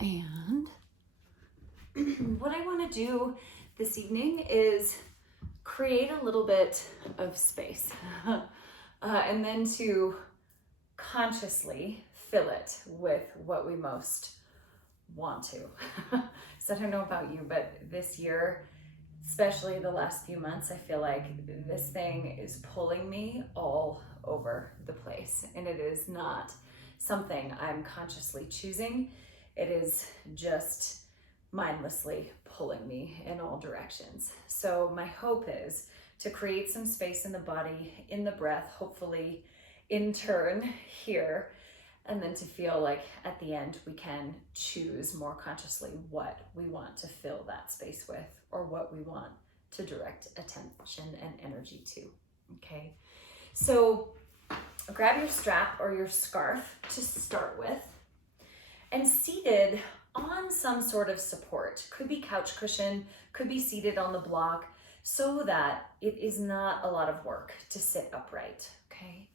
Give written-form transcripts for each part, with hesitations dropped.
And what I want to do this evening is create a little bit of space and then to consciously fill it with what we most want to. So I don't know about you, but this year, especially the last few months, I feel like this thing is pulling me all over the place, and it is not something I'm consciously choosing. It is just mindlessly pulling me in all directions. So my hope is to create some space in the body, in the breath, hopefully in turn here, and then to feel like at the end we can choose more consciously what we want to fill that space with, or what we want to direct attention and energy to. Okay, so grab your strap or your scarf to start with, and seated on some sort of support, could be couch cushion, could be seated on the block, so that it is not a lot of work to sit upright. Okay,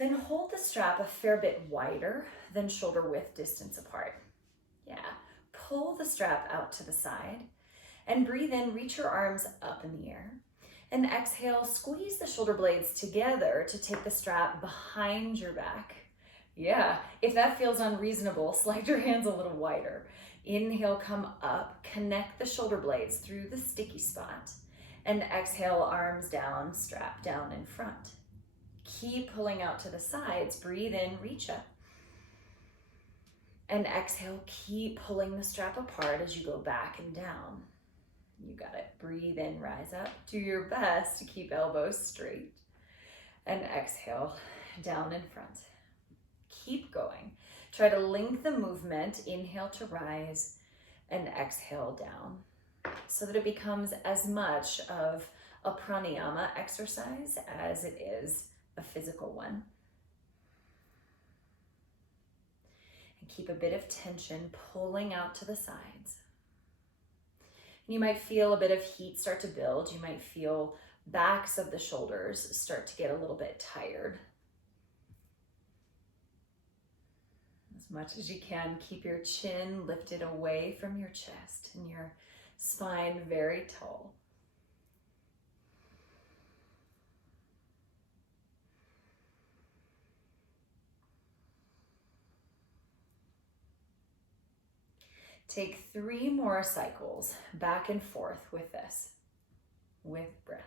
then hold the strap a fair bit wider than shoulder width distance apart. Yeah, pull the strap out to the side and breathe in, reach your arms up in the air. And exhale, squeeze the shoulder blades together to take the strap behind your back. Yeah, if that feels unreasonable, slide your hands a little wider. Inhale, come up, connect the shoulder blades through the sticky spot. And exhale, arms down, strap down in front. Keep pulling out to the sides, breathe in, reach up. And exhale, keep pulling the strap apart as you go back and down. You got it. Breathe in, rise up. Do your best to keep elbows straight. And exhale, down in front. Keep going. Try to link the movement. Inhale to rise and exhale down, so that it becomes as much of a pranayama exercise as it is a physical one. And keep a bit of tension pulling out to the sides. You might feel a bit of heat start to build. You might feel backs of the shoulders start to get a little bit tired. As much as you can, keep your chin lifted away from your chest and your spine very tall. Take 3 more cycles back and forth with this, with breath.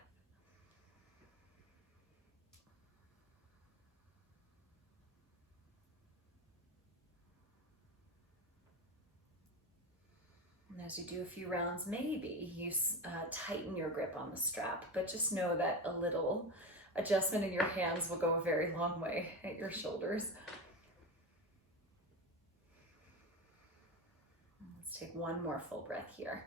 And as you do a few rounds, maybe you tighten your grip on the strap, but just know that a little adjustment in your hands will go a very long way at your shoulders. Let's take one more full breath here.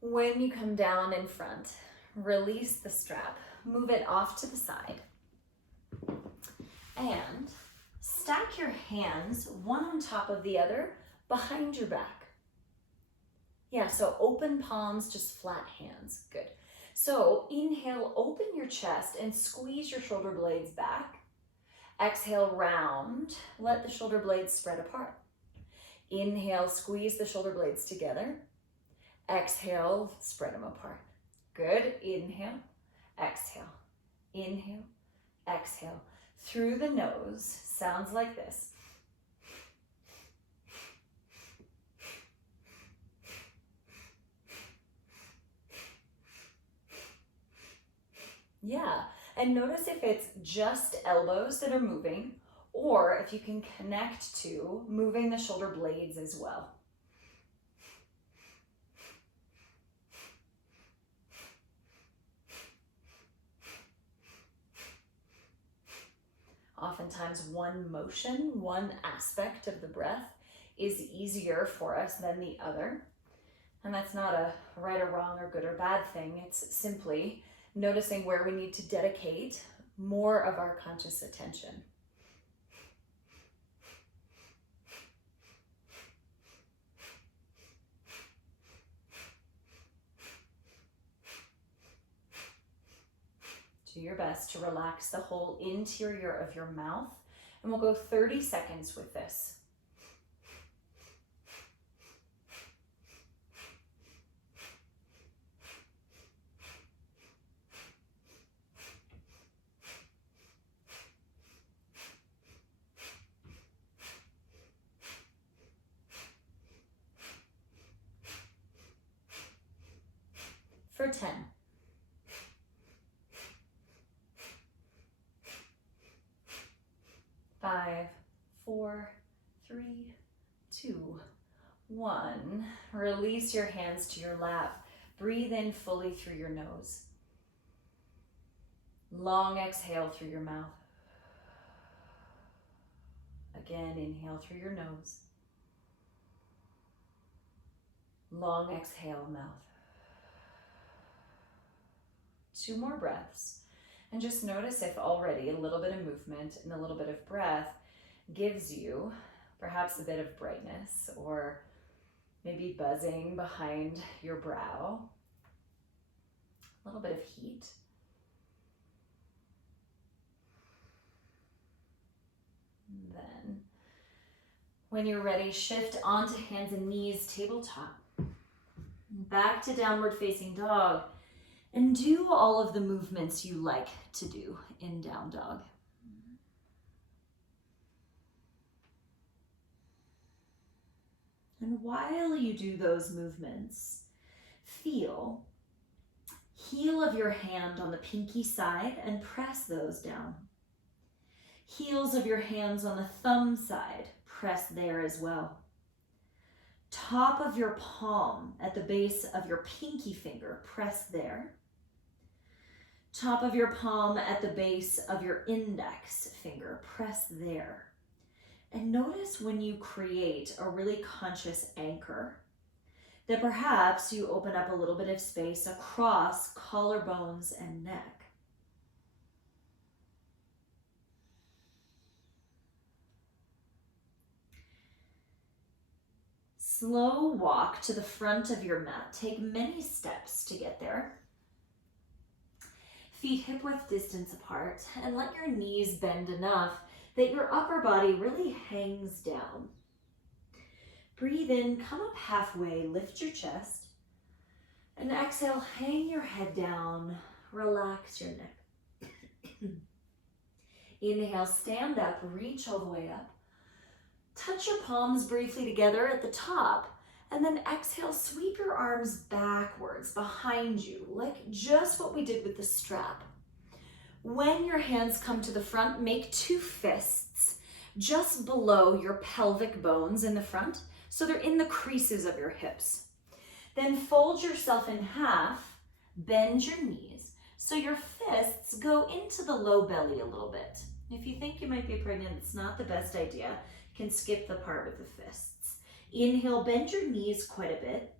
When you come down in front, release the strap, move it off to the side, and stack your hands one on top of the other behind your back. Yeah, so open palms, just flat hands. Good. So inhale, open your chest and squeeze your shoulder blades back. Exhale, round. Let the shoulder blades spread apart. Inhale, squeeze the shoulder blades together. Exhale, spread them apart. Good. Inhale, exhale, inhale, exhale. Through the nose, sounds like this. Yeah, and notice if it's just elbows that are moving, or if you can connect to moving the shoulder blades as well. Oftentimes one motion, one aspect of the breath is easier for us than the other. And that's not a right or wrong or good or bad thing. It's simply noticing where we need to dedicate more of our conscious attention. Do your best to relax the whole interior of your mouth, and we'll go 30 seconds with this. For 10. 5, 4, 3, 2, 1. Release your hands to your lap. Breathe in fully through your nose. Long exhale through your mouth. Again, inhale through your nose. Long exhale, mouth. 2 more breaths. And just notice if already a little bit of movement and a little bit of breath gives you perhaps a bit of brightness or maybe buzzing behind your brow, a little bit of heat. And then when you're ready, shift onto hands and knees, tabletop. Back to downward facing dog. And do all of the movements you like to do in down dog. And while you do those movements, feel heel of your hand on the pinky side and press those down. Heels of your hands on the thumb side, press there as well. Top of your palm at the base of your pinky finger, press there. Top of your palm at the base of your index finger, press there. And notice when you create a really conscious anchor that perhaps you open up a little bit of space across collarbones and neck. Slow walk to the front of your mat. Take many steps to get there. Feet hip-width distance apart, and let your knees bend enough that your upper body really hangs down. Breathe in, come up halfway, lift your chest, and exhale, hang your head down, relax your neck. Inhale, stand up, reach all the way up. Touch your palms briefly together at the top, and then exhale, sweep your arms backwards behind you, like just what we did with the strap. When your hands come to the front, make 2 fists just below your pelvic bones in the front, so they're in the creases of your hips. Then fold yourself in half, bend your knees, so your fists go into the low belly a little bit. If you think you might be pregnant, it's not the best idea. You can skip the part with the fists. Inhale, bend your knees quite a bit,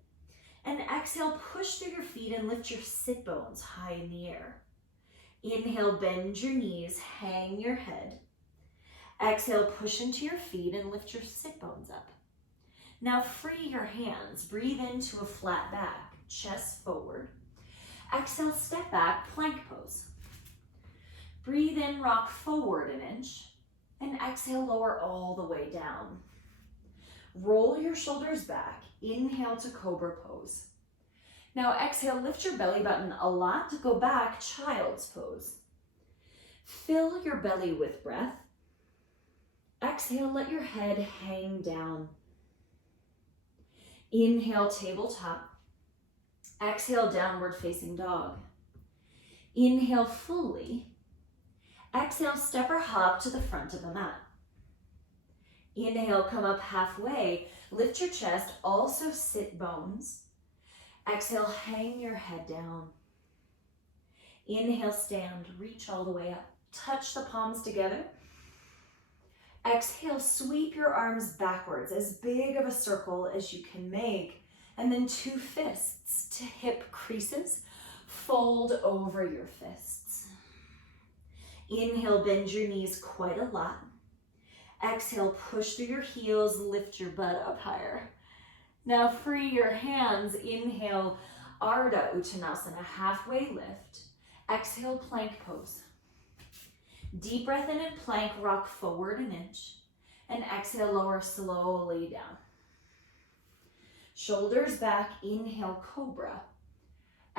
and exhale, push through your feet and lift your sit bones high in the air. Inhale, bend your knees, hang your head. Exhale, push into your feet and lift your sit bones up. Now free your hands, breathe into a flat back, chest forward. Exhale, step back, plank pose. Breathe in, rock forward an inch, and exhale, lower all the way down. Roll your shoulders back, inhale to cobra pose. Now exhale, lift your belly button a lot to go back, child's pose. Fill your belly with breath. Exhale, let your head hang down. Inhale, tabletop. Exhale, downward facing dog. Inhale fully. Exhale, step or hop to the front of the mat. Inhale, come up halfway, lift your chest, also sit bones. Exhale, hang your head down. Inhale, stand, reach all the way up. Touch the palms together. Exhale, sweep your arms backwards, as big of a circle as you can make. And then 2 fists to hip creases. Fold over your fists. Inhale, bend your knees quite a lot. Exhale, push through your heels, lift your butt up higher. Now free your hands. Inhale, Ardha Uttanasana, halfway lift. Exhale, plank pose. Deep breath in and plank, rock forward an inch. And exhale, lower slowly down. Shoulders back, inhale, cobra.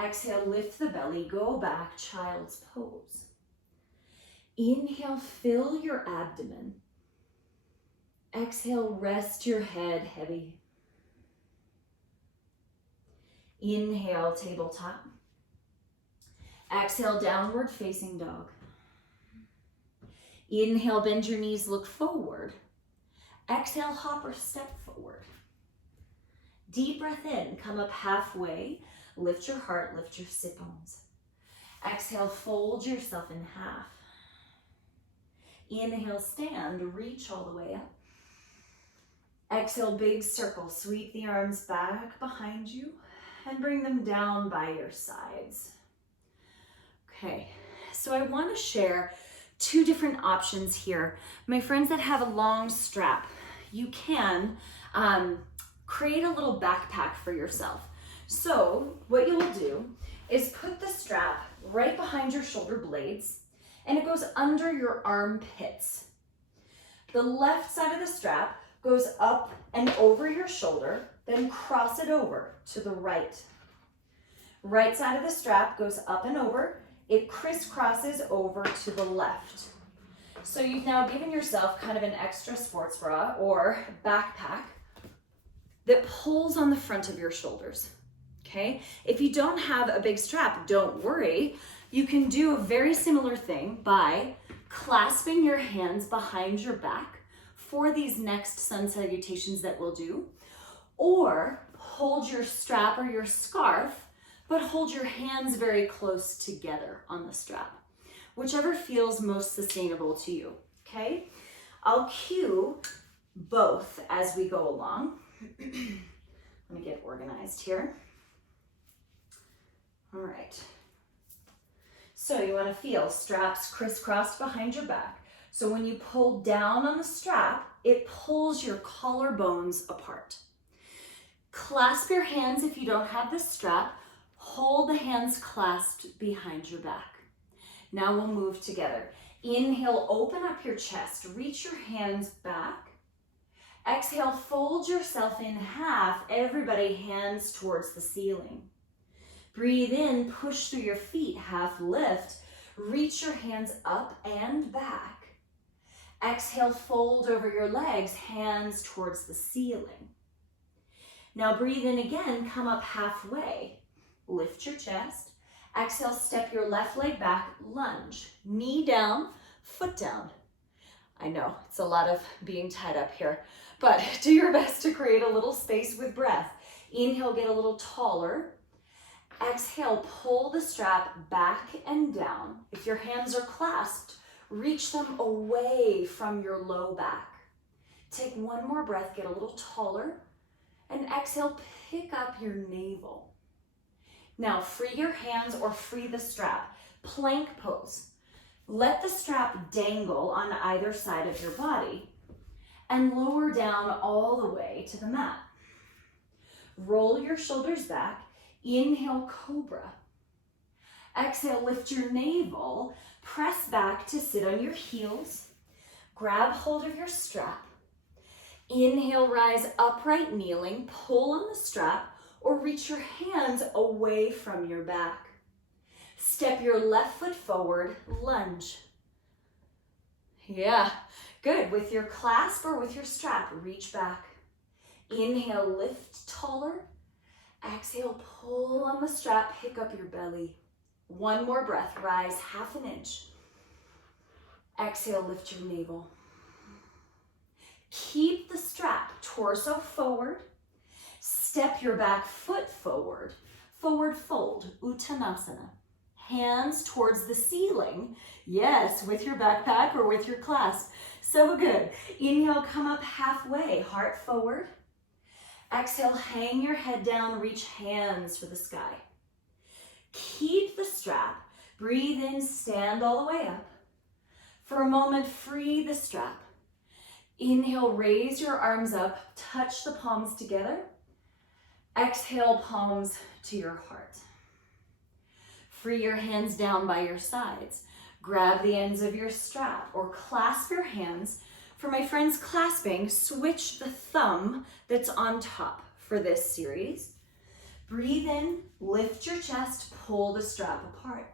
Exhale, lift the belly, go back, child's pose. Inhale, fill your abdomen. Exhale, rest your head heavy. Inhale, tabletop. Exhale, downward facing dog. Inhale, bend your knees, look forward. Exhale, hop or step forward. Deep breath in, come up halfway. Lift your heart, lift your sit bones. Exhale, fold yourself in half. Inhale, stand, reach all the way up. Exhale, big circle, sweep the arms back behind you and bring them down by your sides. Okay, so I want to share two different options here. My friends that have a long strap, you can create a little backpack for yourself. So what you'll do is put the strap right behind your shoulder blades and it goes under your armpits. The left side of the strap goes up and over your shoulder, then cross it over to the right. Right side of the strap goes up and over, it crisscrosses over to the left. So you've now given yourself kind of an extra sports bra or backpack that pulls on the front of your shoulders, okay? If you don't have a big strap, don't worry. You can do a very similar thing by clasping your hands behind your back for these next sun salutations that we'll do, or hold your strap or your scarf, but hold your hands very close together on the strap, whichever feels most sustainable to you, okay? I'll cue both as we go along. Let me get organized here. All right. So you want to feel straps crisscrossed behind your back. So when you pull down on the strap, it pulls your collarbones apart. Clasp your hands if you don't have the strap. Hold the hands clasped behind your back. Now we'll move together. Inhale, open up your chest. Reach your hands back. Exhale, fold yourself in half. Everybody, hands towards the ceiling. Breathe in, push through your feet, half lift. Reach your hands up and back. Exhale, fold over your legs, hands towards the ceiling. Now breathe in again, come up halfway. Lift your chest. Exhale, step your left leg back, lunge. Knee down, foot down. I know, it's a lot of being tied up here, but do your best to create a little space with breath. Inhale, get a little taller. Exhale, pull the strap back and down. If your hands are clasped, reach them away from your low back. Take one more breath, get a little taller, and exhale, pick up your navel. Now free your hands or free the strap. Plank pose. Let the strap dangle on either side of your body and lower down all the way to the mat. Roll your shoulders back. Inhale, cobra. Exhale, lift your navel. Press back to sit on your heels. Grab hold of your strap. Inhale, rise upright, kneeling. Pull on the strap or reach your hands away from your back. Step your left foot forward, lunge. Yeah, good. With your clasp or with your strap, reach back. Inhale, lift taller. Exhale, pull on the strap, pick up your belly. One more breath, rise half an inch. Exhale, lift your navel. Keep the strap, torso forward. Step your back foot forward. Forward fold, Uttanasana. Hands towards the ceiling. Yes, with your backpack or with your clasp. So good. Inhale, come up halfway, heart forward. Exhale, hang your head down, reach hands for the sky. Keep the strap. Breathe in, stand all the way up. For a moment, free the strap. Inhale, raise your arms up, touch the palms together. Exhale, palms to your heart. Free your hands down by your sides. Grab the ends of your strap or clasp your hands. For my friends clasping, switch the thumb that's on top for this series. Breathe in, lift your chest, pull the strap apart.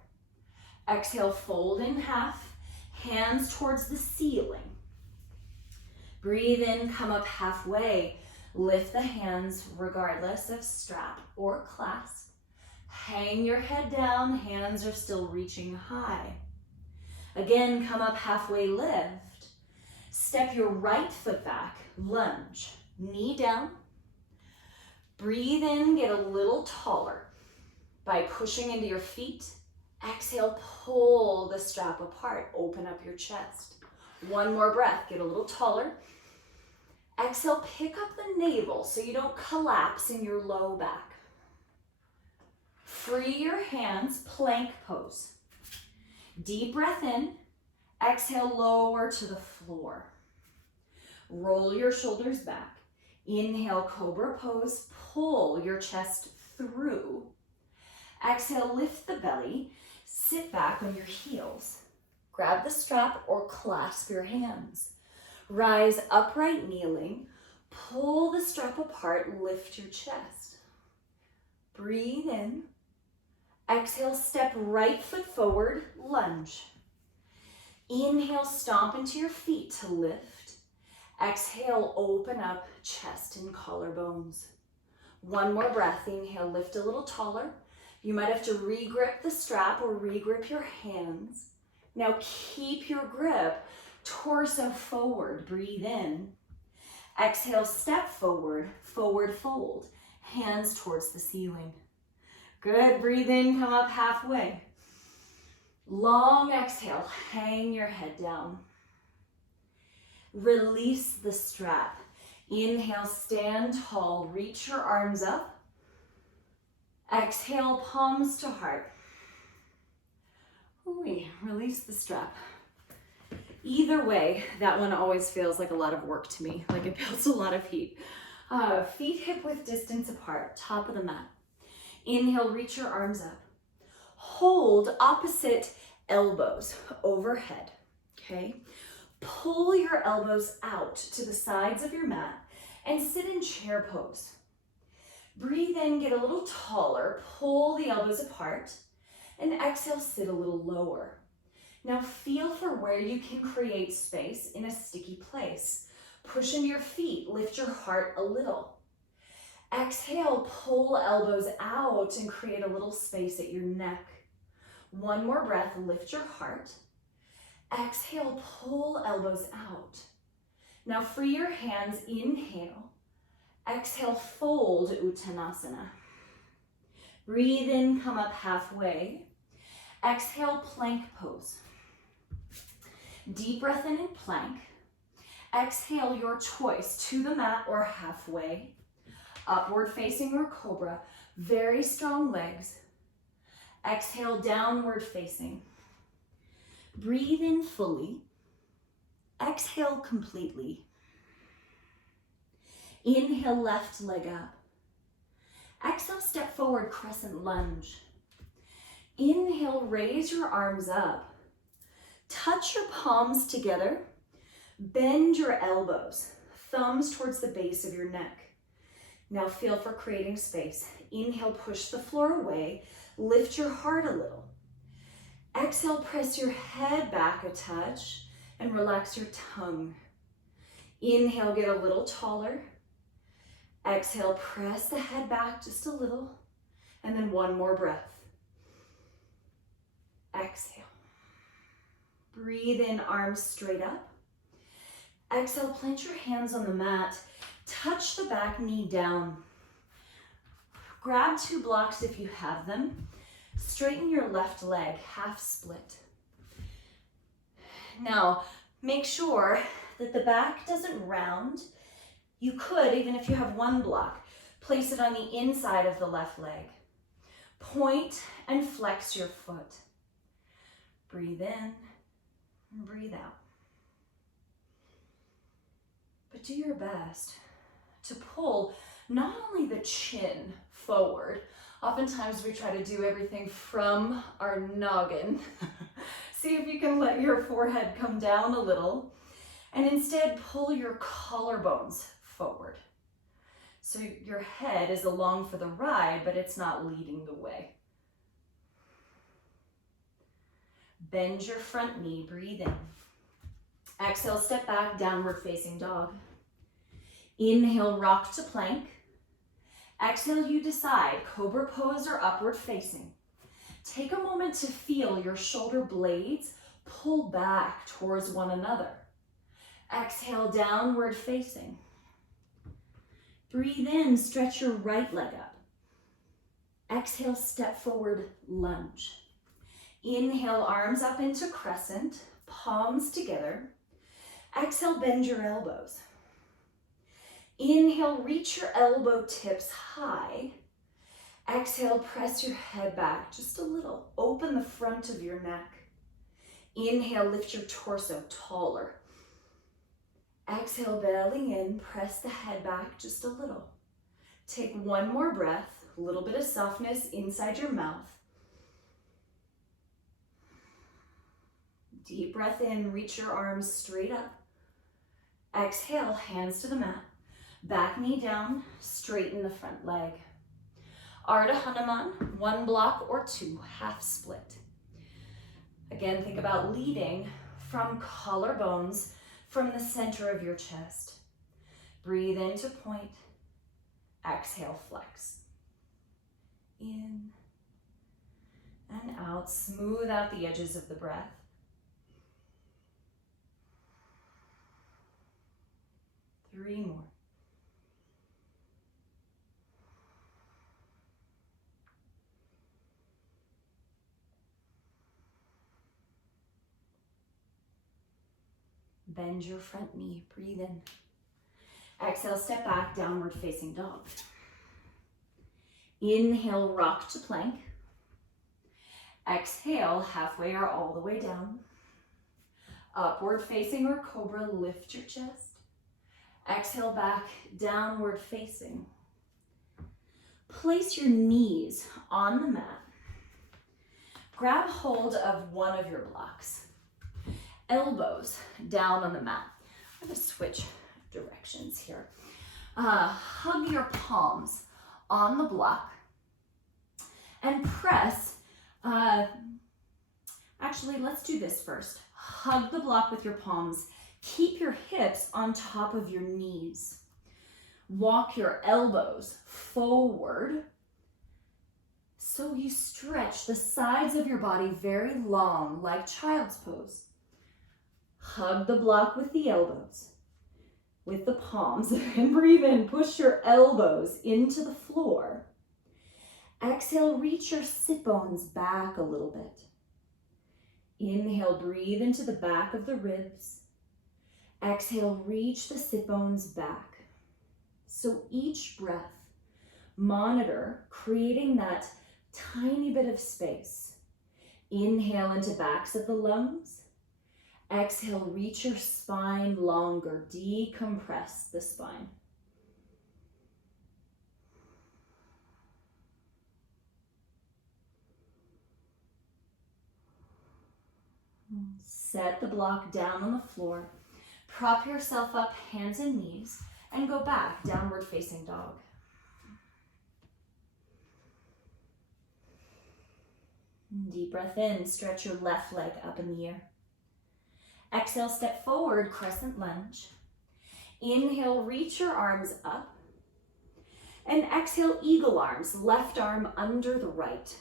Exhale, fold in half, hands towards the ceiling. Breathe in, come up halfway. Lift the hands regardless of strap or clasp. Hang your head down, hands are still reaching high. Again, come up halfway, lift. Step your right foot back, lunge, knee down. Breathe in, get a little taller by pushing into your feet. Exhale, pull the strap apart, open up your chest. One more breath, get a little taller. Exhale, pick up the navel so you don't collapse in your low back. Free your hands, plank pose. Deep breath in, exhale, lower to the floor. Roll your shoulders back. Inhale, cobra pose, pull your chest through. Exhale, lift the belly, sit back on your heels. Grab the strap or clasp your hands. Rise upright, kneeling. Pull the strap apart, lift your chest. Breathe in. Exhale, step right foot forward, lunge. Inhale, stomp into your feet to lift. Exhale, open up chest and collarbones. One more breath. Inhale, lift a little taller. You might have to re-grip the strap or re-grip your hands. Now keep your grip, torso forward, breathe in. Exhale, step forward, forward fold, hands towards the ceiling. Good, breathe in, come up halfway. Long exhale, hang your head down. Release the strap. Inhale, stand tall, reach your arms up. Exhale, palms to heart. Release the strap. Either way, that one always feels like a lot of work to me, like it builds a lot of heat. Feet hip width distance apart, top of the mat. Inhale, reach your arms up. Hold opposite elbows overhead, okay? Pull your elbows out to the sides of your mat and sit in chair pose. Breathe in, get a little taller, pull the elbows apart, and exhale, sit a little lower. Now feel for where you can create space in a sticky place. Push into your feet, lift your heart a little. Exhale, pull elbows out and create a little space at your neck. One more breath, lift your heart. Exhale, pull elbows out. Now free your hands, inhale. Exhale, fold Uttanasana. Breathe in, come up halfway. Exhale, plank pose. Deep breath in plank. Exhale, your choice, to the mat or halfway. Upward facing or cobra. Very strong legs. Exhale, downward facing. Breathe in fully. Exhale completely. Inhale, left leg up. Exhale, step forward, crescent lunge. Inhale, raise your arms up. Touch your palms together. Bend your elbows, thumbs towards the base of your neck. Now feel for creating space. Inhale, push the floor away. Lift your heart a little. Exhale, press your head back a touch and relax your tongue. Inhale, get a little taller. Exhale, press the head back just a little. And then one more breath. Exhale. Breathe in, arms straight up. Exhale, plant your hands on the mat. Touch the back knee down. Grab two blocks if you have them. Straighten your left leg, half split. Now, make sure that the back doesn't round. You could, even if you have one block, place it on the inside of the left leg. Point and flex your foot. Breathe in and breathe out. But do your best to pull not only the chin forward, Oftentimes we try to do everything from our noggin. See if you can let your forehead come down a little and instead pull your collarbones forward. So your head is along for the ride, but it's not leading the way. Bend your front knee, breathe in. Exhale, step back, downward facing dog. Inhale, rock to plank. Exhale, you decide, cobra pose or upward facing. Take a moment to feel your shoulder blades pull back towards one another. Exhale, downward facing. Breathe in, stretch your right leg up. Exhale, step forward, lunge. Inhale, arms up into crescent, palms together. Exhale, bend your elbows. Inhale, reach your elbow tips high. Exhale, press your head back just a little. Open the front of your neck. Inhale, lift your torso taller. Exhale, belly in, press the head back just a little. Take one more breath, a little bit of softness inside your mouth. Deep breath in, reach your arms straight up. Exhale, hands to the mat. Back knee down, straighten the front leg. Ardha Hanuman, one block or two, half split. Again, think about leading from collarbones from the center of your chest. Breathe into point. Exhale, flex. In and out. Smooth out the edges of the breath. Three more. Bend your front knee, breathe in. Exhale, step back, downward facing dog. Inhale, rock to plank. Exhale, halfway or all the way down. Upward facing or cobra, lift your chest. Exhale back, downward facing. Place your knees on the mat. Grab hold of one of your blocks. Elbows down on the mat. I'm gonna switch directions here. Hug your palms on the block and press. Actually, let's do this first. Hug the block with your palms. Keep your hips on top of your knees. Walk your elbows forward so you stretch the sides of your body very long, like child's pose. Hug the block with the elbows, with the palms, and breathe in. Push your elbows into the floor. Exhale, reach your sit bones back a little bit. Inhale, breathe into the back of the ribs. Exhale, reach the sit bones back. So each breath, monitor creating that tiny bit of space. Inhale into backs of the lungs. Exhale, reach your spine longer. Decompress the spine. Set the block down on the floor. Prop yourself up, hands and knees, and go back, downward facing dog. Deep breath in, stretch your left leg up in the air. Exhale, step forward, crescent lunge. Inhale, reach your arms up. And exhale, eagle arms, left arm under the right.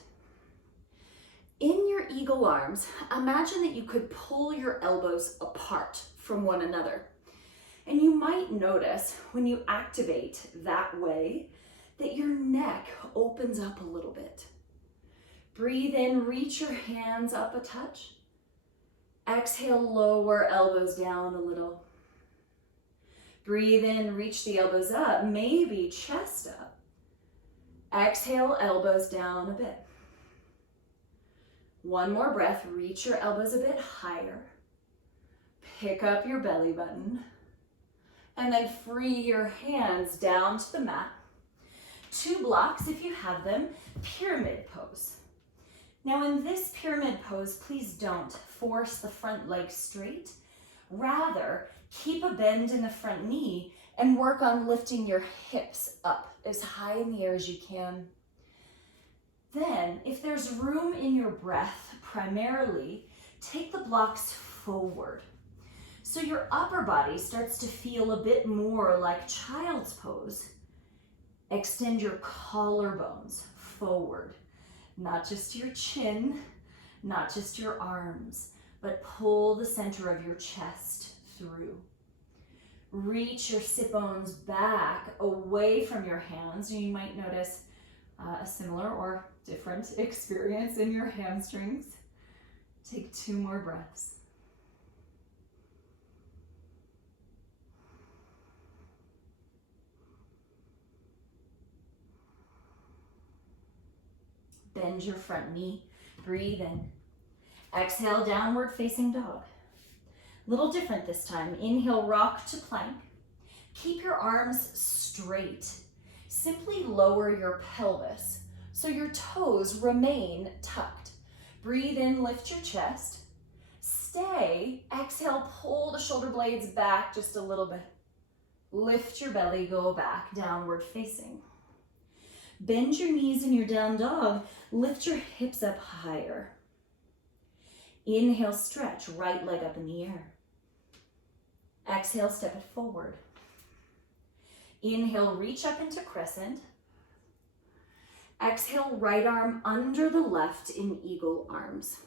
In your eagle arms, imagine that you could pull your elbows apart from one another. And you might notice when you activate that way that your neck opens up a little bit. Breathe in, reach your hands up a touch. Exhale, lower elbows down a little. Breathe in, reach the elbows up, maybe chest up. Exhale, elbows down a bit. One more breath, reach your elbows a bit higher. Pick up your belly button. And then free your hands down to the mat. 2 blocks, if you have them, pyramid pose. Now in this pyramid pose, please don't force the front leg straight. Rather, keep a bend in the front knee and work on lifting your hips up as high in the air as you can. Then, if there's room in your breath, primarily, take the blocks forward. So your upper body starts to feel a bit more like child's pose. Extend your collarbones forward. Not just your chin, not just your arms, but pull the center of your chest through. Reach your sit bones back away from your hands. You might notice a similar or different experience in your hamstrings. Take 2 more breaths. Bend your front knee, breathe in. Exhale, downward facing dog. Little different this time. Inhale, rock to plank. Keep your arms straight. Simply lower your pelvis so your toes remain tucked. Breathe in, lift your chest. Stay, exhale, pull the shoulder blades back just a little bit. Lift your belly, go back, downward facing. Bend your knees in your down dog. Lift your hips up higher. Inhale, stretch, right leg up in the air. Exhale, step it forward. Inhale, reach up into crescent. Exhale, right arm under the left in eagle arms.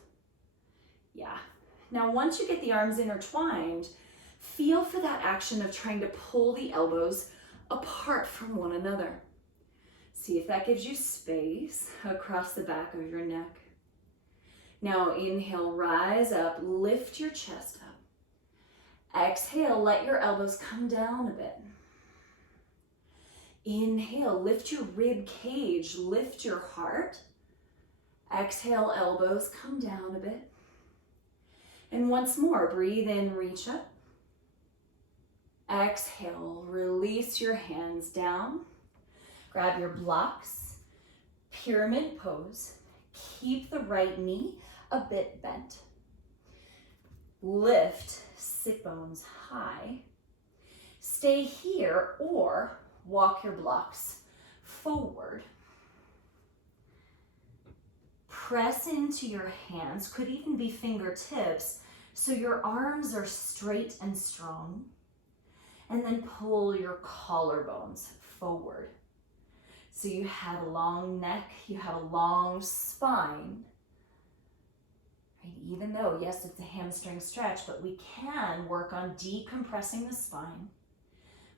Yeah. Now, once you get the arms intertwined, feel for that action of trying to pull the elbows apart from one another. See if that gives you space across the back of your neck. Now inhale, rise up, lift your chest up. Exhale, let your elbows come down a bit. Inhale, lift your rib cage, lift your heart. Exhale, elbows come down a bit. And once more, breathe in, reach up. Exhale, release your hands down. Grab your blocks, pyramid pose. Keep the right knee a bit bent. Lift sit bones high. Stay here or walk your blocks forward. Press into your hands, could even be fingertips, so your arms are straight and strong. And then pull your collarbones forward. So you have a long neck, you have a long spine. Right? Even though, yes, it's a hamstring stretch, but we can work on decompressing the spine.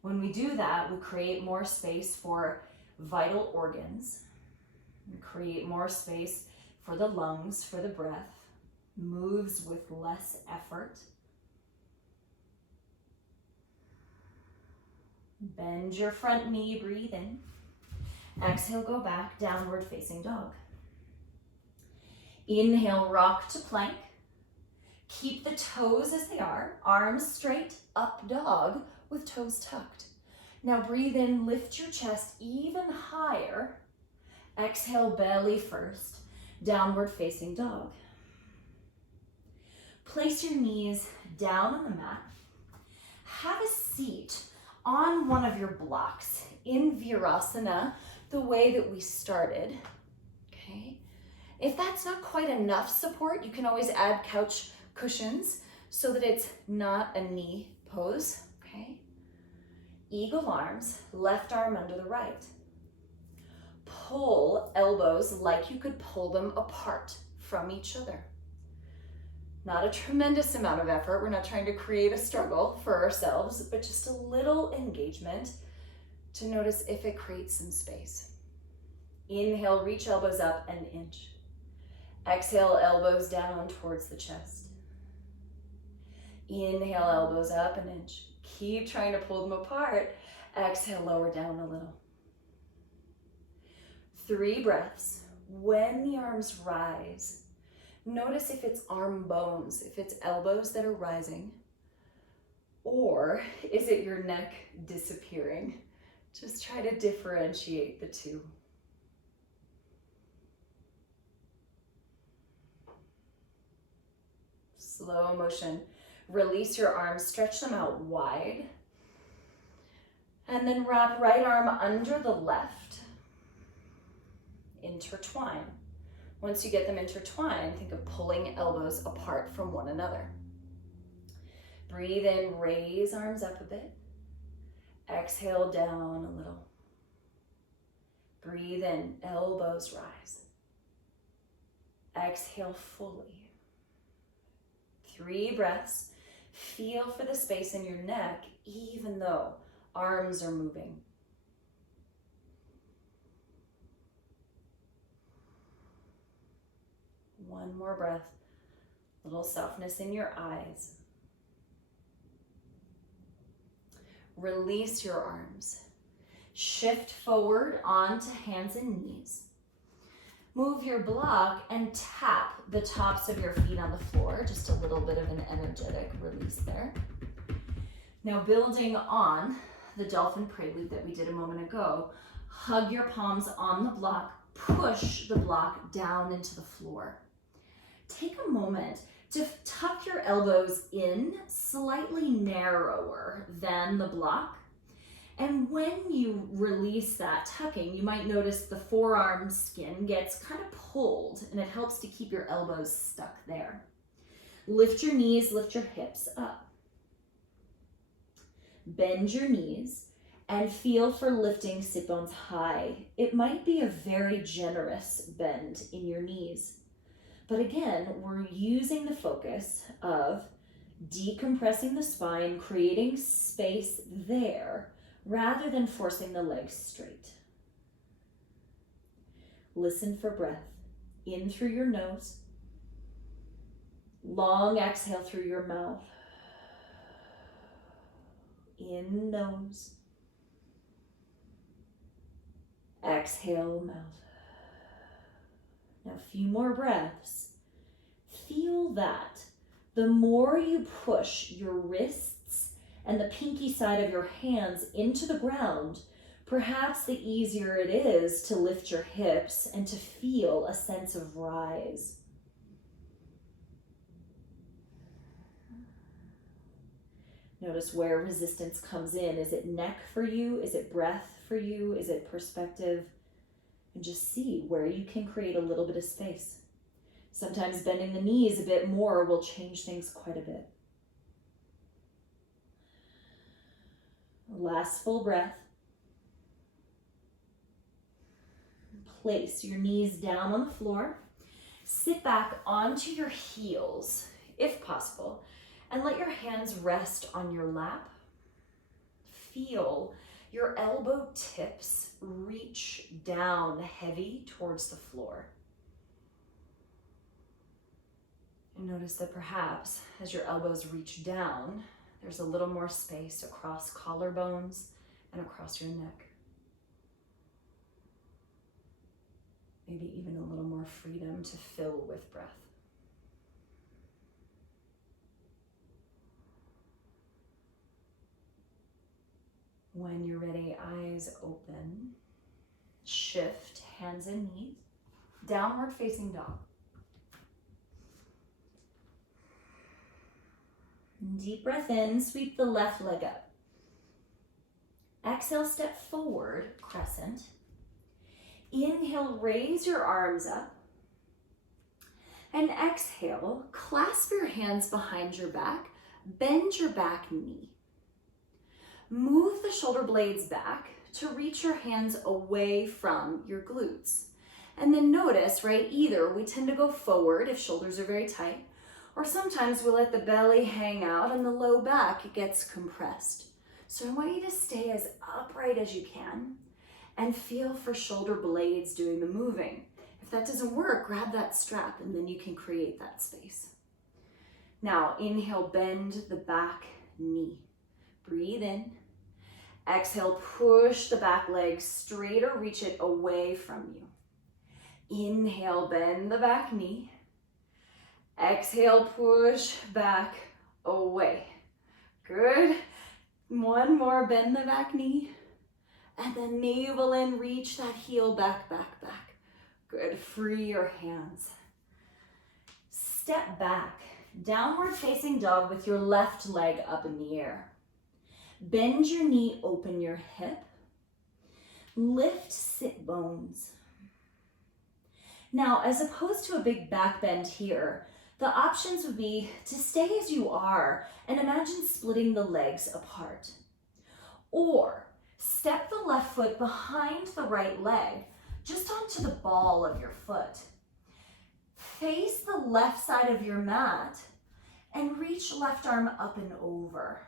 When we do that, we create more space for vital organs. We create more space for the lungs, for the breath. Moves with less effort. Bend your front knee, breathe in. Exhale, go back, downward facing dog. Inhale, rock to plank. Keep the toes as they are, arms straight, up dog with toes tucked. Now breathe in, lift your chest even higher. Exhale, belly first, downward facing dog. Place your knees down on the mat. Have a seat on one of your blocks in Virasana, the way that we started, okay? If that's not quite enough support, you can always add couch cushions so that it's not a knee pose, okay? Eagle arms, left arm under the right. Pull elbows like you could pull them apart from each other. Not a tremendous amount of effort. We're not trying to create a struggle for ourselves, but just a little engagement to notice if it creates some space. Inhale, reach elbows up an inch. Exhale, elbows down towards the chest. Inhale, elbows up an inch. Keep trying to pull them apart. Exhale, lower down a little. 3 breaths. When the arms rise, notice if it's arm bones, if it's elbows that are rising, or is it your neck disappearing Just try to differentiate the two. Slow motion. Release your arms, stretch them out wide. And then wrap right arm under the left. Intertwine. Once you get them intertwined, think of pulling elbows apart from one another. Breathe in, raise arms up a bit. Exhale down a little. Breathe in, elbows rise. Exhale fully. 3 breaths. Feel for the space in your neck, even though arms are moving. One more breath. Little softness in your eyes. Release your arms. Shift forward onto hands and knees. Move your block and tap the tops of your feet on the floor. Just a little bit of an energetic release there. Now building on the dolphin prelude that we did a moment ago, hug your palms on the block, push the block down into the floor. Take a moment to tuck your elbows in slightly narrower than the block. And when you release that tucking, you might notice the forearm skin gets kind of pulled, and it helps to keep your elbows stuck there. Lift your knees, lift your hips up. Bend your knees and feel for lifting sit bones high. It might be a very generous bend in your knees. But again, we're using the focus of decompressing the spine, creating space there, rather than forcing the legs straight. Listen for breath. In through your nose. Long exhale through your mouth. In nose. Exhale mouth. Now a few more breaths. Feel that the more you push your wrists and the pinky side of your hands into the ground, perhaps the easier it is to lift your hips and to feel a sense of rise. Notice where resistance comes in. Is it neck for you? Is it breath for you? Is it perspective? And just see where you can create a little bit of space. Sometimes bending the knees a bit more will change things quite a bit. Last full breath. Place your knees down on the floor. Sit back onto your heels, if possible, and let your hands rest on your lap. Feel your elbow tips reach down heavy towards the floor. And notice that perhaps as your elbows reach down, there's a little more space across collarbones and across your neck. Maybe even a little more freedom to fill with breath. When you're ready, eyes open. Shift hands and knees. Downward facing dog. Deep breath in, sweep the left leg up. Exhale, step forward, crescent. Inhale, raise your arms up. And exhale, clasp your hands behind your back, bend your back knee. Move the shoulder blades back to reach your hands away from your glutes. And then notice, right, either we tend to go forward if shoulders are very tight, or sometimes we let the belly hang out and the low back gets compressed. So I want you to stay as upright as you can and feel for shoulder blades doing the moving. If that doesn't work, grab that strap and then you can create that space. Now, inhale, bend the back knee. Breathe in. Exhale, push the back leg straight or reach it away from you. Inhale, bend the back knee. Exhale, push back away. Good. One more, bend the back knee. And then navel in, reach that heel back, back, back. Good, free your hands. Step back, downward facing dog with your left leg up in the air. Bend your knee, open your hip. Lift sit bones. Now, as opposed to a big back bend here, the options would be to stay as you are and imagine splitting the legs apart. Or step the left foot behind the right leg, just onto the ball of your foot. Face the left side of your mat and reach left arm up and over.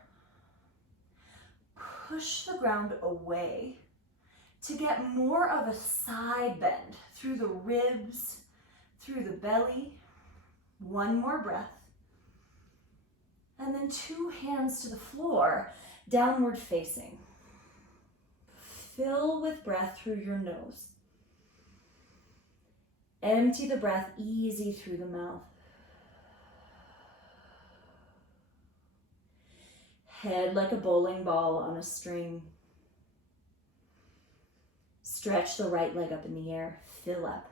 Push the ground away to get more of a side bend through the ribs, through the belly. One more breath. And then 2 hands to the floor, downward facing. Fill with breath through your nose. Empty the breath easy through the mouth. Head like a bowling ball on a string. Stretch the right leg up in the air. Fill up.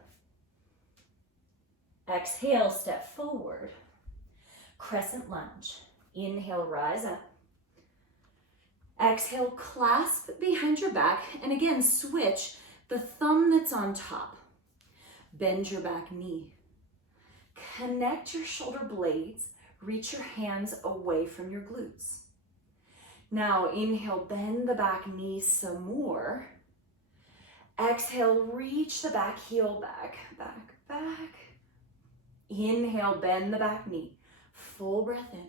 Exhale, step forward. Crescent lunge. Inhale, rise up. Exhale, clasp behind your back, and again, switch the thumb that's on top. Bend your back knee. Connect your shoulder blades. Reach your hands away from your glutes. Now, inhale, bend the back knee some more. Exhale, reach the back heel back, back, back. Inhale, bend the back knee. Full breath in.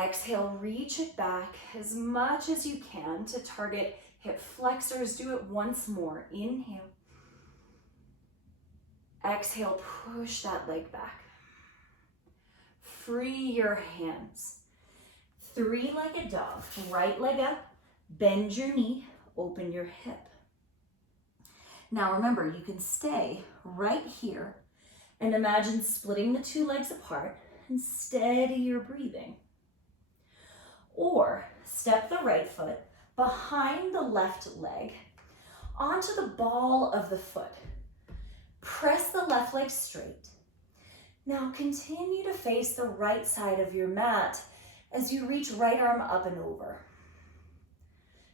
Exhale, reach it back as much as you can to target hip flexors. Do it once more. Inhale. Exhale, push that leg back. Free your hands. 3-legged dog. Right leg up, bend your knee, open your hip. Now remember, you can stay right here and imagine splitting the 2 legs apart and steady your breathing. Or step the right foot behind the left leg onto the ball of the foot. Press the left leg straight. Now continue to face the right side of your mat as you reach right arm up and over.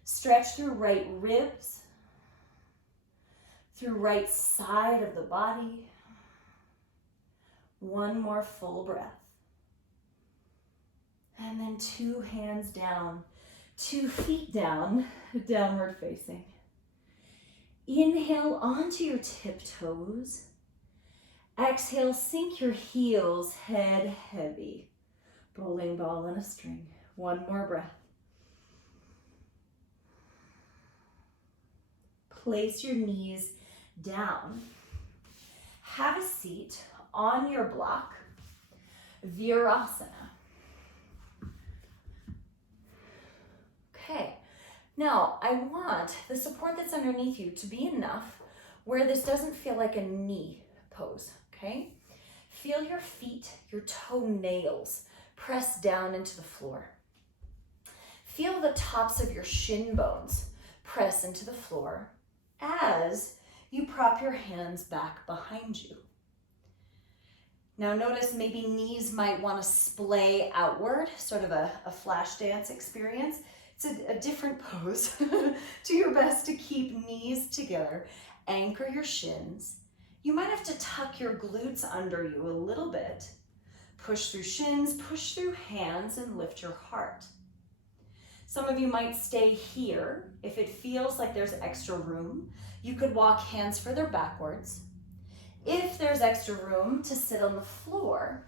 Stretch through right ribs, through right side of the body. One more full breath. And then 2 hands down, 2 feet down, downward facing. Inhale onto your tiptoes. Exhale, sink your heels, head heavy. Bowling ball on a string. One more breath. Place your knees down. Have a seat on your block. Virasana. Okay, now I want the support that's underneath you to be enough where this doesn't feel like a knee pose, okay? Feel your feet, your toenails press down into the floor. Feel the tops of your shin bones press into the floor as you prop your hands back behind you. Now notice maybe knees might want to splay outward, sort of a flash dance experience. It's a different pose. Do your best to keep knees together. Anchor your shins. You might have to tuck your glutes under you a little bit. Push through shins, push through hands, and lift your heart. Some of you might stay here. If it feels like there's extra room, you could walk hands further backwards. If there's extra room to sit on the floor,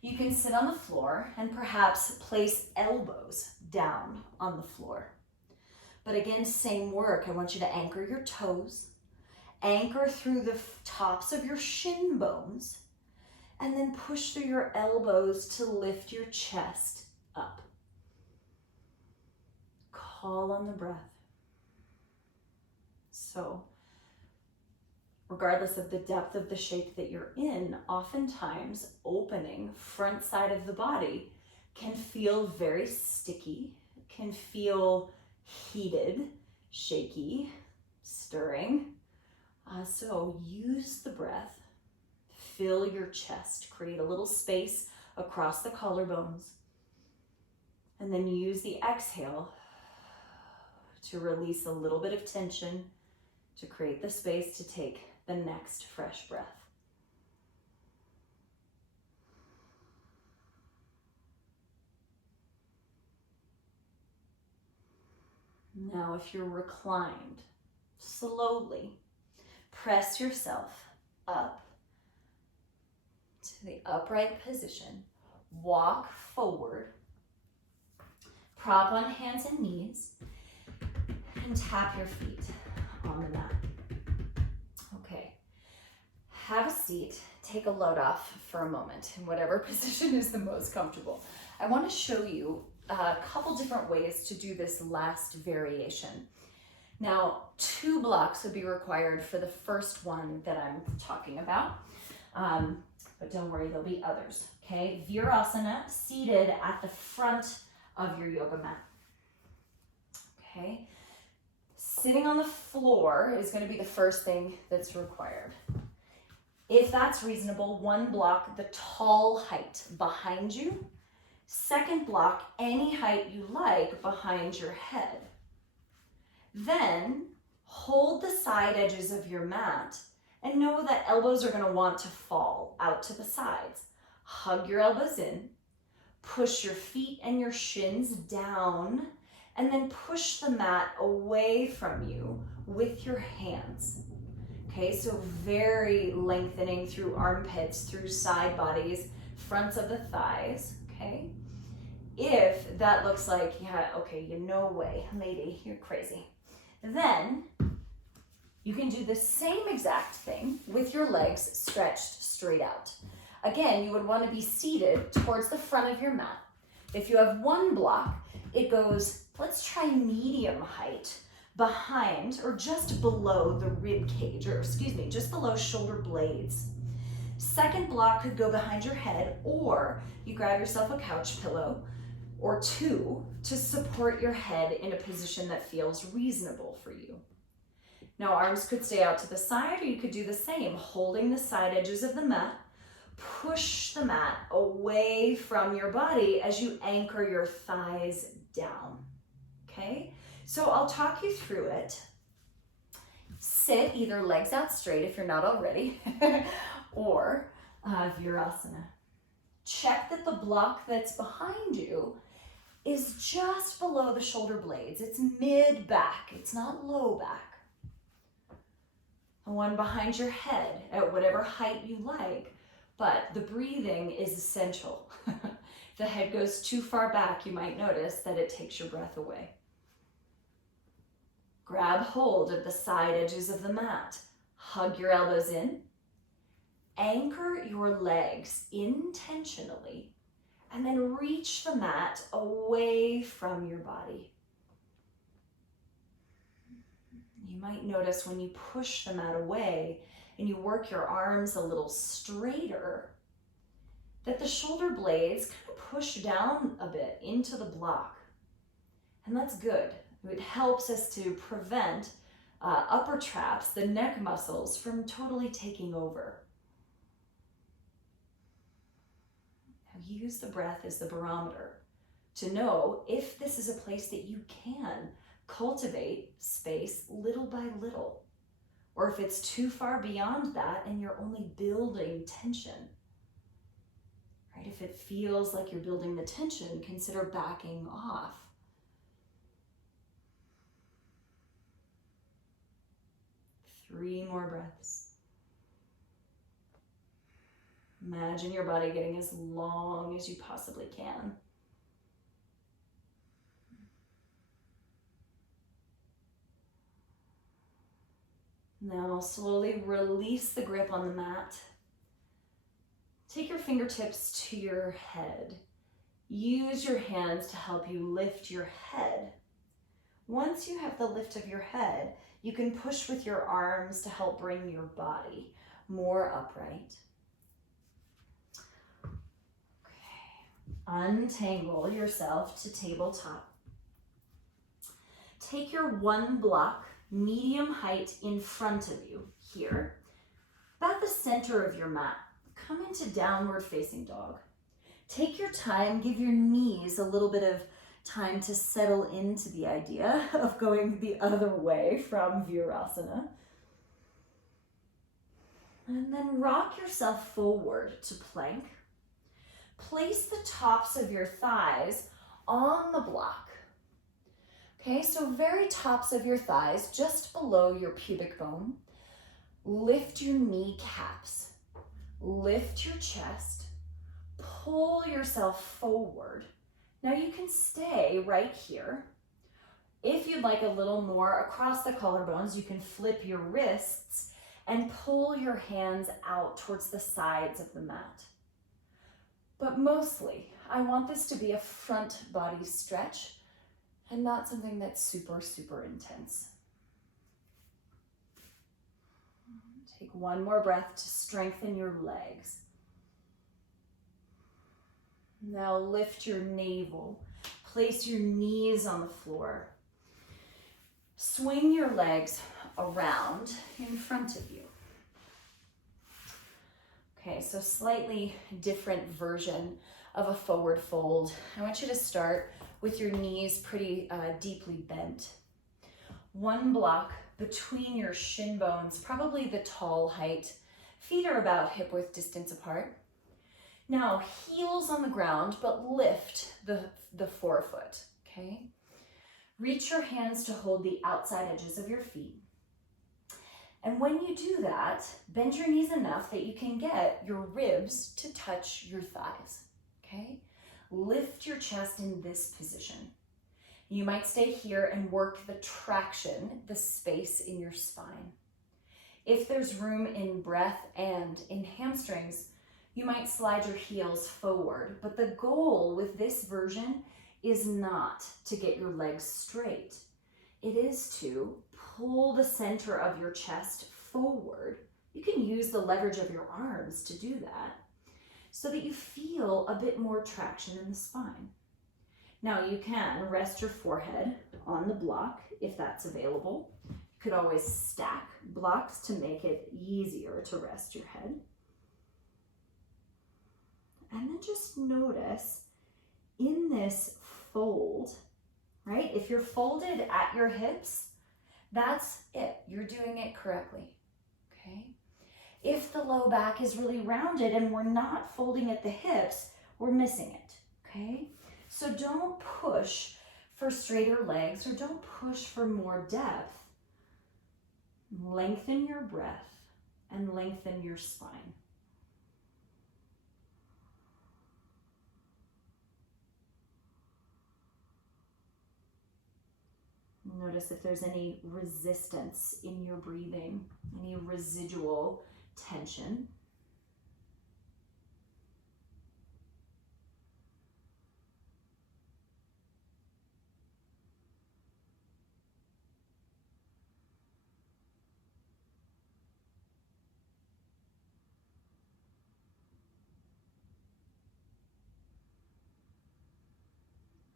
you can sit on the floor and perhaps place elbows down on the floor. But again, same work. I want you to anchor your toes, anchor through the tops of your shin bones, and then push through your elbows to lift your chest up. Call on the breath. So, regardless of the depth of the shape that you're in, oftentimes opening front side of the body can feel very sticky, can feel heated, shaky, stirring. So use the breath, fill your chest, create a little space across the collarbones, and then use the exhale to release a little bit of tension to create the space to take the next fresh breath. Now, if you're reclined, slowly press yourself up to the upright position. Walk forward. Prop on hands and knees and tap your feet on the mat. Okay. Have a seat. Take a load off for a moment in whatever position is the most comfortable. I want to show you a couple different ways to do this last variation. Now, 2 blocks would be required for the first one that I'm talking about, but don't worry, there'll be others, okay? Virasana, seated at the front of your yoga mat, okay? Sitting on the floor is going to be the first thing that's required. If that's reasonable, 1 block, the tall height behind you. Second block, any height you like behind your head. Then hold the side edges of your mat and know that elbows are going to want to fall out to the sides. Hug your elbows in, push your feet and your shins down, and then push the mat away from you with your hands. Okay, so very lengthening through armpits, through side bodies, fronts of the thighs, okay? If that looks like, yeah, okay, no way, lady, you're crazy. Then you can do the same exact thing with your legs stretched straight out. Again, you would want to be seated towards the front of your mat. If you have 1 block, it goes, let's try medium height behind or just below the rib cage, or excuse me, just below shoulder blades. Second block could go behind your head, or you grab yourself a couch pillow or 2 to support your head in a position that feels reasonable for you. Now, arms could stay out to the side, or you could do the same, holding the side edges of the mat. Push the mat away from your body as you anchor your thighs down, okay? So I'll talk you through it. Sit either legs out straight if you're not already, or Virasana. Check that the block that's behind you is just below the shoulder blades. It's mid-back, it's not low back. The one behind your head at whatever height you like, but the breathing is essential. If the head goes too far back, you might notice that it takes your breath away. Grab hold of the side edges of the mat. Hug your elbows in. Anchor your legs intentionally, and then reach the mat away from your body. You might notice when you push the mat away and you work your arms a little straighter, that the shoulder blades kind of push down a bit into the block. And that's good. It helps us to prevent upper traps, the neck muscles, from totally taking over. Now use the breath as the barometer to know if this is a place that you can cultivate space little by little, or if it's too far beyond that and you're only building tension. Right? If it feels like you're building the tension, consider backing off. Three more breaths. Imagine your body getting as long as you possibly can. Now slowly release the grip on the mat. Take your fingertips to your head. Use your hands to help you lift your head. Once you have the lift of your head, you can push with your arms to help bring your body more upright. Okay. Untangle yourself to tabletop. take your one block, medium height in front of you here, about the center of your mat. Come into downward facing dog. Take your time, give your knees a little bit of time to settle into the idea of going the other way from Virasana. And then rock yourself forward to plank. Place the tops of your thighs on the block. Okay, so very tops of your thighs, just below your pubic bone. Lift your kneecaps. Lift your chest. Pull yourself forward. Now you can stay right here. If you'd like a little more across the collarbones, you can flip your wrists and pull your hands out towards the sides of the mat. But mostly, I want this to be a front body stretch and not something that's super, super intense. Take one more breath to strengthen your legs. Now lift your navel. Place your knees on the floor. Swing your legs around in front of you. Okay, so slightly different version of a forward fold. I want you to start with your knees pretty deeply bent. One block between your shin bones, probably the tall height. Feet are about hip width distance apart. Now, heels on the ground, but lift the forefoot, okay? Reach your hands to hold the outside edges of your feet. And when you do that, bend your knees enough that you can get your ribs to touch your thighs, okay? Lift your chest in this position. You might stay here and work the traction, the space in your spine. If there's room in breath and in hamstrings, you might slide your heels forward, but the goal with this version is not to get your legs straight. It is to pull the center of your chest forward. You can use the leverage of your arms to do that so that you feel a bit more traction in the spine. Now you can rest your forehead on the block if that's available. You could always stack blocks to make it easier to rest your head. And then just notice in this fold, right? If you're folded at your hips, that's it. You're doing it correctly, okay? If the low back is really rounded and we're not folding at the hips, we're missing it, okay? So don't push for straighter legs or don't push for more depth. Lengthen your breath and lengthen your spine. Notice if there's any resistance in your breathing, any residual tension.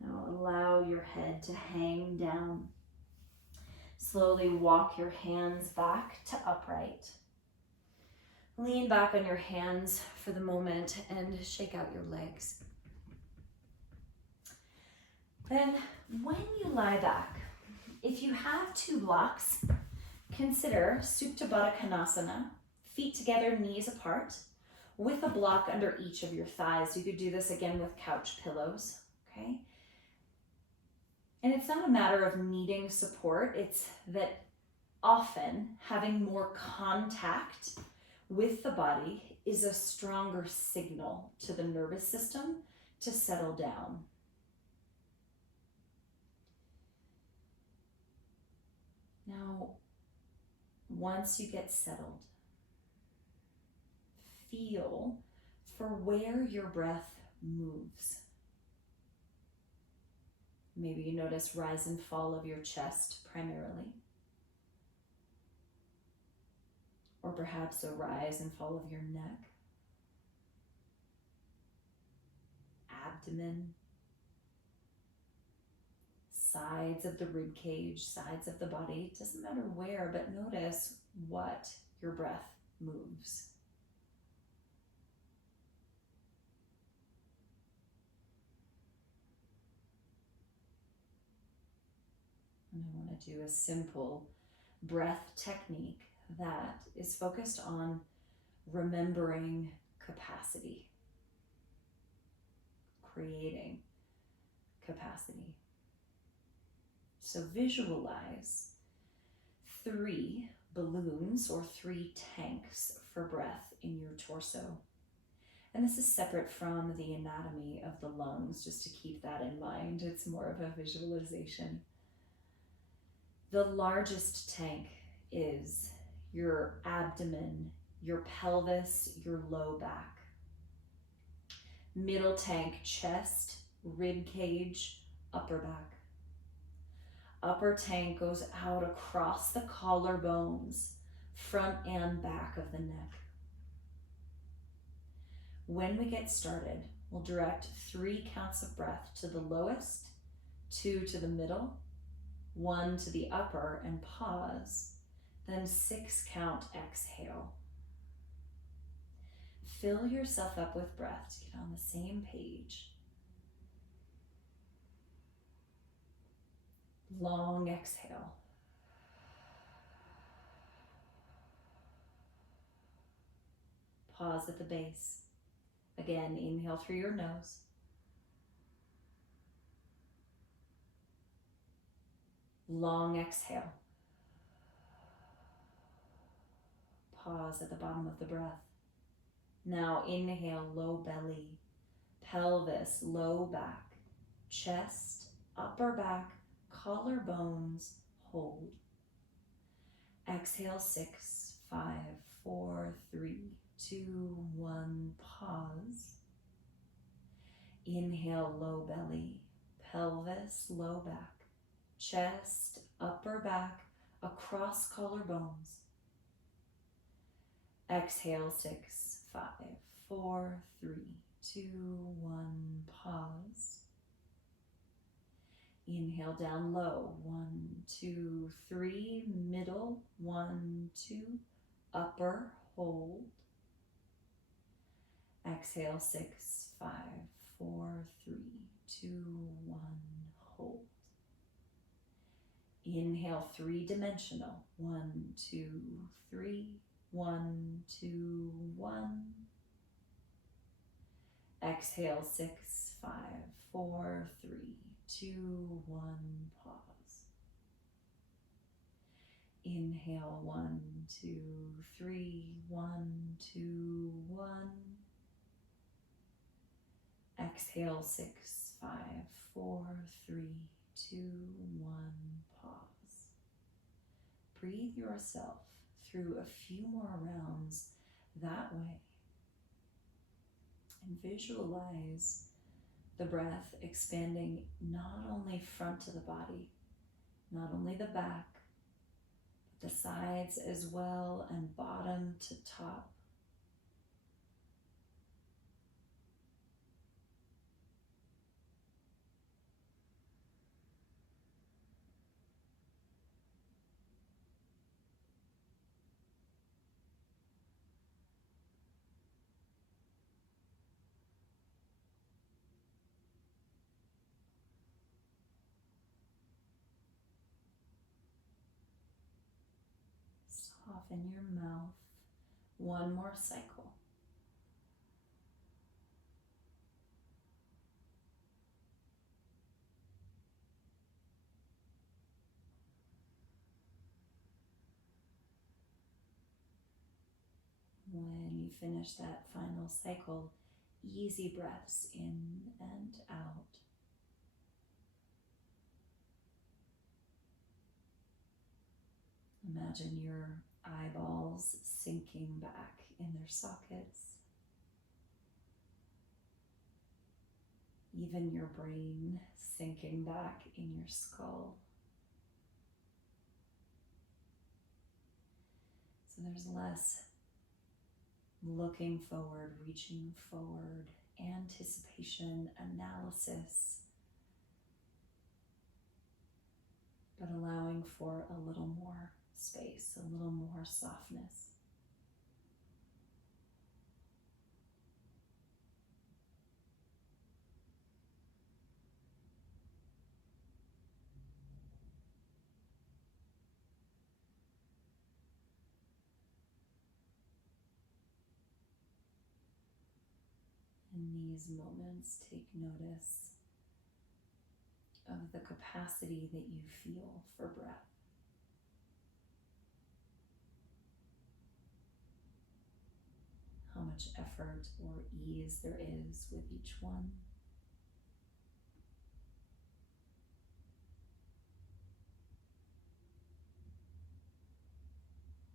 Now allow your head to hang down. Slowly walk your hands back to upright. Lean back on your hands for the moment and shake out your legs. Then when you lie back, if you have two blocks, consider Supta Baddha Konasana, feet together, knees apart, with a block under each of your thighs. You could do this again with couch pillows, okay? And it's not a matter of needing support, it's that often having more contact with the body is a stronger signal to the nervous system to settle down. Now, once you get settled, feel for where your breath moves. Maybe you notice rise and fall of your chest primarily. Or perhaps a rise and fall of your neck, abdomen, sides of the rib cage, sides of the body. It doesn't matter where, but notice what your breath moves. And I want to do a simple breath technique that is focused on remembering capacity, creating capacity. So visualize 3 balloons or 3 tanks for breath in your torso. And this is separate from the anatomy of the lungs, just to keep that in mind. It's more of a visualization. The largest tank is your abdomen, your pelvis, your low back. Middle tank, chest, rib cage, upper back. Upper tank goes out across the collarbones, front and back of the neck. When we get started, we'll direct 3 counts of breath to the lowest, 2 to the middle, 1 to the upper, and pause, then 6 count exhale. Fill yourself up with breath to get on the same page. Long exhale. Pause at the base. Again, inhale through your nose. Long exhale. Pause at the bottom of the breath. Now inhale, low belly, pelvis, low back, chest, upper back, collarbones, hold. Exhale, 6, 5, 4, 3, 2, 1, pause. Inhale, low belly, pelvis, low back, chest, upper back, across collarbones. Exhale, 6, 5, 4, 3, 2, 1, pause. Inhale down low, 1, 2, 3, middle, 1, 2, upper, hold. Exhale, 6, 5, 4, 3, 2, 1, hold. Inhale, 3-dimensional, 1, 2, 3, 1, 2, 1. Exhale, 6, 5, 4, 3, 2, 1, pause. Inhale, 1, 2, 3, 1, 2, 1. Exhale, 6, 5, 4, 3, 2, 1, pause. Breathe yourself through a few more rounds that way. And visualize the breath expanding not only front to the body, not only the back, but the sides as well, and bottom to top. Soften your mouth. One more cycle. When you finish that final cycle, easy breaths in and out. Imagine your eyeballs sinking back in their sockets. Even your brain sinking back in your skull. So there's less looking forward, reaching forward, anticipation, analysis. but allowing for a little more space, a little more softness. In these moments, take notice of the capacity that you feel for breath. How much effort or ease there is with each one.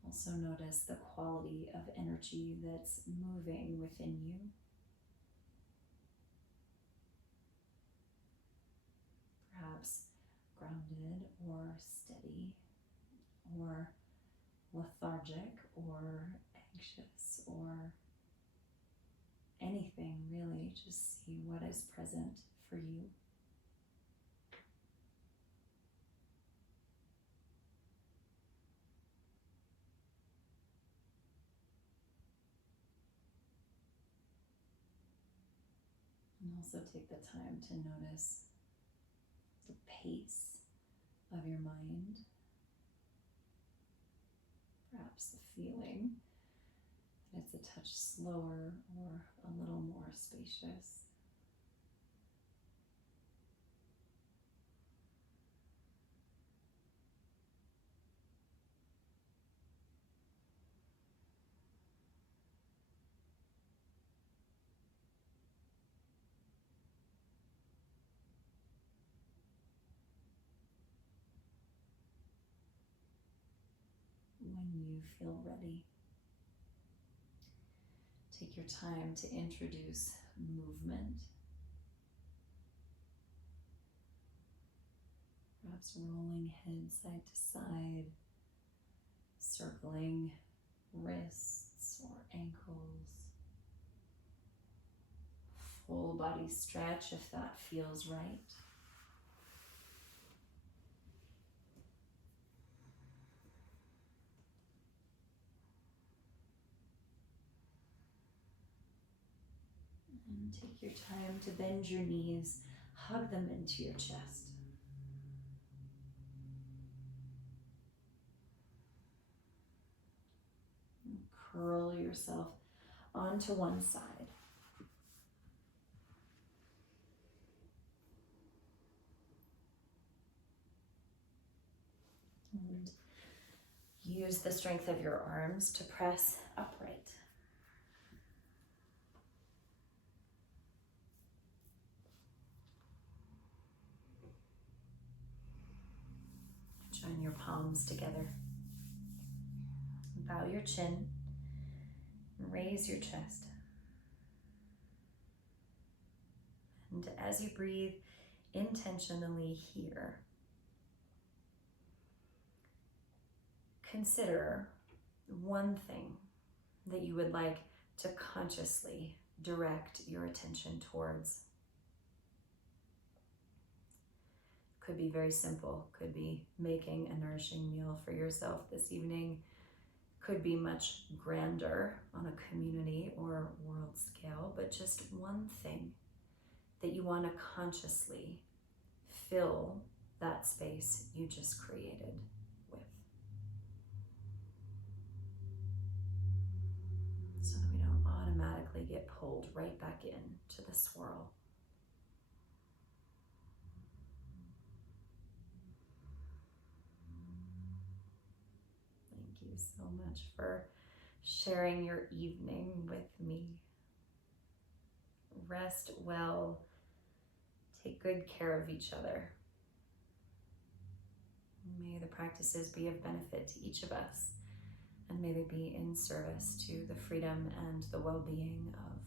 Also notice the quality of energy that's moving within you. Perhaps grounded or steady or lethargic or anxious or anything really. Just see what is present for you. And also take the time to notice the pace of your mind. Perhaps the feeling that it's a touch slower or a little more spacious. When you feel ready, take your time to introduce movement. Perhaps rolling head side to side, circling wrists or ankles. Full body stretch if that feels right. And take your time to bend your knees, hug them into your chest. And curl yourself onto one side. And use the strength of your arms to press upright. Join your palms together. Bow your chin and raise your chest. And as you breathe intentionally here, consider one thing that you would like to consciously direct your attention towards. Could be very simple, could be making a nourishing meal for yourself this evening, could be much grander on a community or world scale, but just one thing that you want to consciously fill that space you just created with. So that we don't automatically get pulled right back into the swirl. Thank you so much for sharing your evening with me. Rest well. Take good care of each other. May the practices be of benefit to each of us, and may they be in service to the freedom and the well-being of